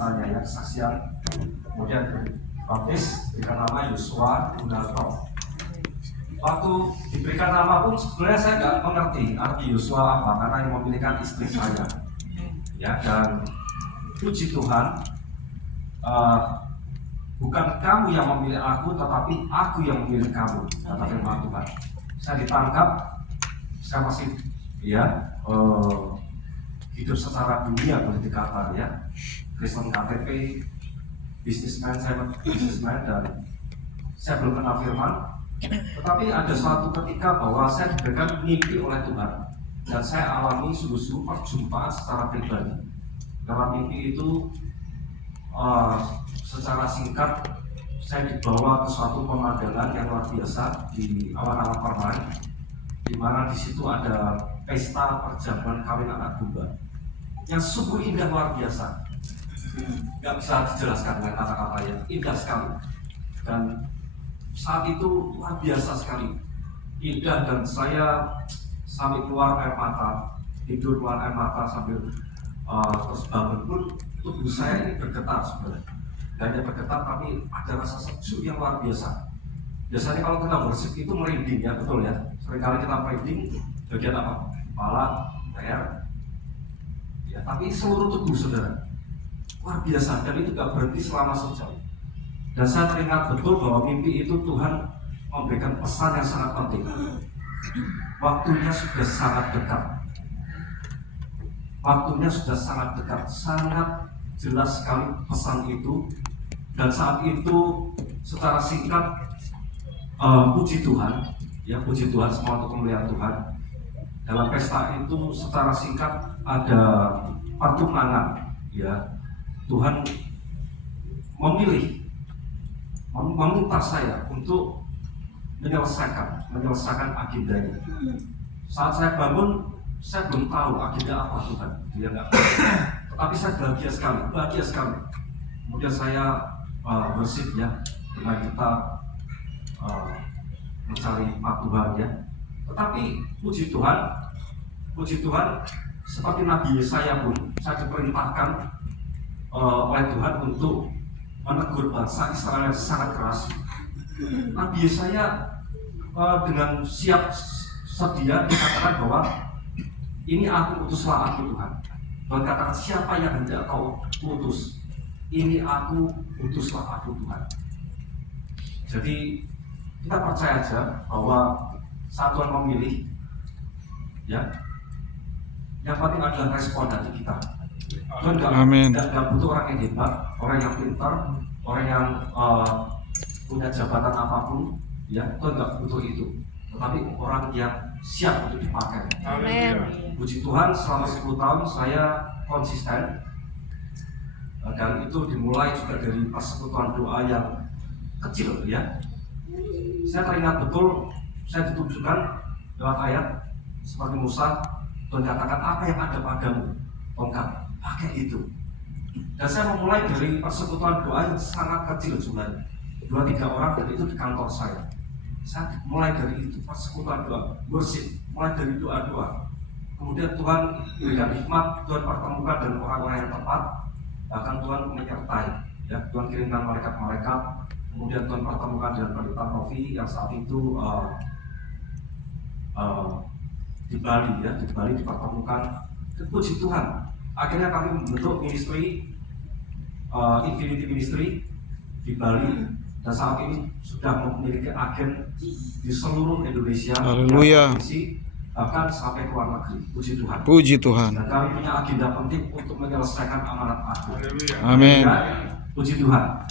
ceritanya ya, kesaksian. Kemudian baptis diberikan nama Yosua Gunarto. Waktu diberikan nama pun sebenarnya saya nggak mengerti arti Yosua apa, karena yang memilihkan istri saya. Ya, dan puji Tuhan, bukan kamu yang memilih aku, tetapi aku yang memilih kamu, kata firman Tuhan. Saya ditangkap, saya masih hidup secara dunia boleh dikatakan ya, Kristen KTP, bisnismen, dan saya belum kenal firman. Tetapi ada suatu ketika bahwa saya diberikan mimpi oleh Tuhan, dan saya alami sungguh-sungguh perjumpaan secara pribadi. Dalam mimpi itu secara singkat saya dibawa ke suatu pemandangan yang luar biasa di awan-awan permai, di mana di situ ada pesta perjamuan kawin anak domba yang sungguh indah, luar biasa. Nggak bisa dijelaskan dengan kata-kata, yang indah sekali. Dan saat itu luar biasa sekali, indah, dan saya sampai keluar air mata, tidur keluar air mata sambil terus bangun pun tubuh saya ini bergetar sebenarnya. Dan hanya bergetar, tapi ada rasa sejuk yang luar biasa. Biasanya kalau kita worship itu merinding ya, betul ya. Seringkali kita merinding bagian apa? Kepala, leher, ya, tapi seluruh tubuh saudara. Luar biasa, dan itu gak berhenti selama sejam. Dan saya teringat betul bahwa mimpi itu Tuhan memberikan pesan yang sangat penting. Waktunya sudah sangat dekat. Waktunya sudah sangat dekat, sangat jelas sekali pesan itu. Dan saat itu secara singkat, puji Tuhan, ya, puji Tuhan, semua untuk kemuliaan Tuhan. Dalam pesta itu secara singkat ada pertunangan, ya. Tuhan meminta saya untuk menyelesaikan agendanya. Saat saya bangun, saya belum tahu agenda apa Tuhan, dia nggak tahu. Tetapi saya bahagia sekali. Kemudian saya bersih ya, dengan kita mencari hikmat Tuhan ya. Tetapi puji Tuhan, seperti Nabi Yesaya pun saya diperintahkan oleh Tuhan untuk menegur bangsa Israel yang sangat keras. Nabi Yesaya dengan siap sedia dikatakan bahwa ini aku utuslah aku Tuhan. Tuhan katakan, siapa yang hendak kau utus? Ini aku utuslah aku Tuhan. Jadi kita percaya aja bahwa saat Tuhan memilih, ya, yang penting adalah respon hati kita. Tuhan nggak butuh orang yang hebat, orang yang pintar, orang yang punya jabatan apapun, ya. Tuhan nggak butuh itu, tetapi orang yang siap untuk dipakai. Amin. Puji Tuhan, selama 10 tahun saya konsisten, dan itu dimulai juga dari persekutuan doa yang kecil, ya. Saya teringat betul, saya ditunjukkan lewat ayat seperti Musa. Tuhan katakan, apa yang ada padamu, tongkat, pakai itu. Dan saya memulai dari persekutuan doa yang sangat kecil jumlahnya, 2-3 orang, dan itu di kantor saya. Saya mulai dari itu, persekutuan doa, worship, mulai dari doa-doa. Kemudian Tuhan berikan hikmat, Tuhan pertemukan dengan orang-orang yang tepat, bahkan Tuhan menyertai, ya. Tuhan kirimkan malaikat-malaikat. Kemudian Tuhan pertemukan dengan Pendeta Novi yang saat itu di Bali, ya, di Bali dipertemukan. Puji Tuhan, akhirnya kami membentuk ministry, Infinity Ministry di Bali, dan saat ini sudah memiliki agen di seluruh Indonesia. Haleluya. Bahkan sampai ke luar negeri. Puji Tuhan. Puji Tuhan. Dan kami punya agenda penting untuk menyelesaikan amanat aku. Amin. Puji Tuhan.